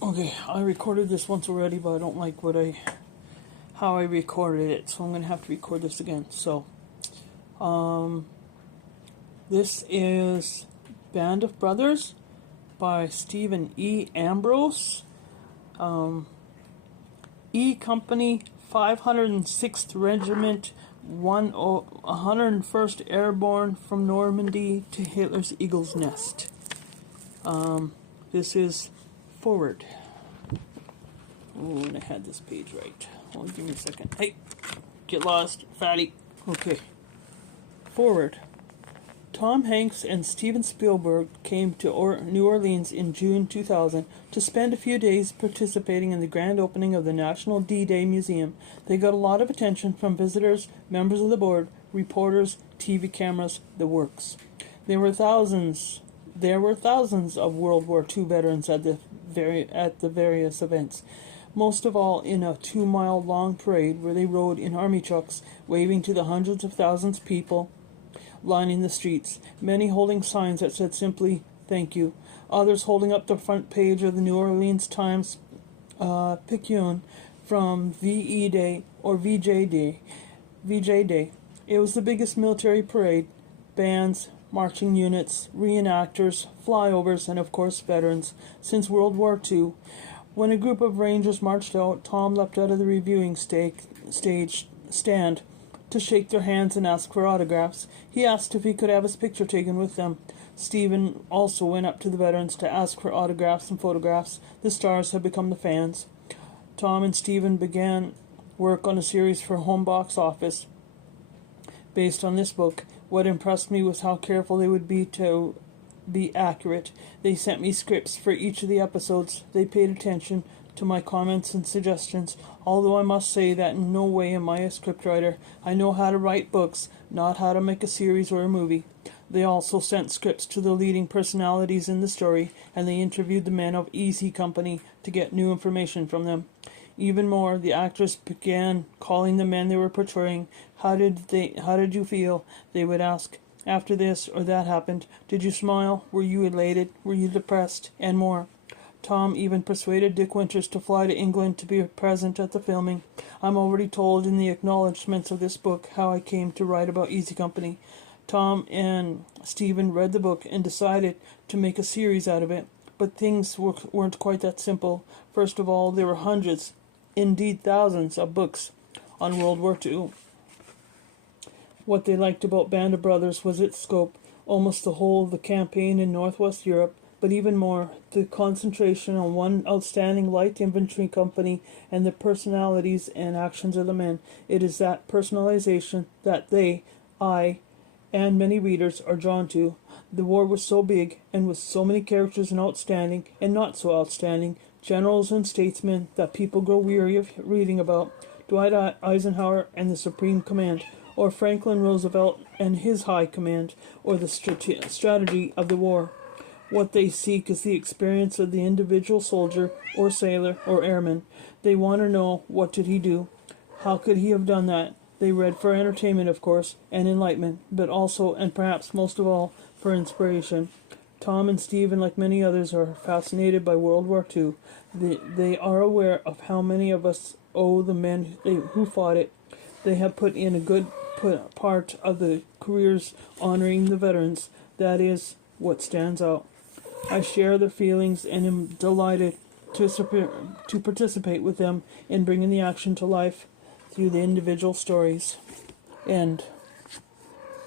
Okay, I recorded this once already, but I don't like how I recorded it, so I'm going to have to record this again. So, this is Band of Brothers by Stephen E. Ambrose. E Company, 506th Regiment, 101st Airborne, from Normandy to Hitler's Eagle's Nest. This is forward. Oh, and I had this page right. Hold on, give me a second. Hey, get lost, fatty. Okay. Forward. Tom Hanks and Steven Spielberg came to New Orleans in June 2000 to spend a few days participating in the grand opening of the National D-Day Museum. They got a lot of attention from visitors, members of the board, reporters, TV cameras, the works. There were thousands of World War II veterans at the various events. Most of all in a 2-mile long parade where they rode in army trucks, waving to the hundreds of thousands of people lining the streets, many holding signs that said simply, "Thank you." Others holding up the front page of the New Orleans Times Picayune from VE Day or VJ Day. It was the biggest military parade. Bands, marching units, reenactors, flyovers, and of course veterans since World War II. When a group of Rangers marched out, Tom leapt out of the reviewing stage stand to shake their hands and ask for autographs. He asked if he could have his picture taken with them. Stephen also went up to the veterans to ask for autographs and photographs. The stars had become the fans. Tom and Stephen began work on a series for home box office based on this book. What impressed me was how careful they would be to be accurate. They sent me scripts for each of the episodes. They paid attention to my comments and suggestions, although I must say that in no way am I a scriptwriter. I know how to write books, not how to make a series or a movie. They also sent scripts to the leading personalities in the story, and they interviewed the men of E Company to get new information from them. Even more, the actors began calling the men they were portraying. How did you feel? They would ask. After this or that happened, did you smile? Were you elated? Were you depressed? And more. Tom even persuaded Dick Winters to fly to England to be present at the filming. I'm already told in the acknowledgments of this book how I came to write about Easy Company. Tom and Stephen read the book and decided to make a series out of it. But things weren't quite that simple. First of all, there were hundreds, indeed thousands, of books on World War II. What they liked about Band of Brothers was its scope, almost the whole of the campaign in Northwest Europe, but even more, the concentration on one outstanding light infantry company and the personalities and actions of the men. It is that personalization that I, and many readers are drawn to. The war was so big, and with so many characters and outstanding, and not so outstanding, generals and statesmen that people grow weary of reading about. Dwight Eisenhower and the Supreme Command, or Franklin Roosevelt and his High Command, or the strategy of the war. What they seek is the experience of the individual soldier or sailor or airman. They want to know, what did he do? How could he have done that? They read for entertainment, of course, and enlightenment, but also, and perhaps most of all, for inspiration. Tom and Stephen, like many others, are fascinated by World War II. They are aware of how many of us owe the men who fought it. They have put in a good part of the careers honoring the veterans. That is what stands out. I share their feelings and am delighted to participate with them in bringing the action to life through the individual stories. End.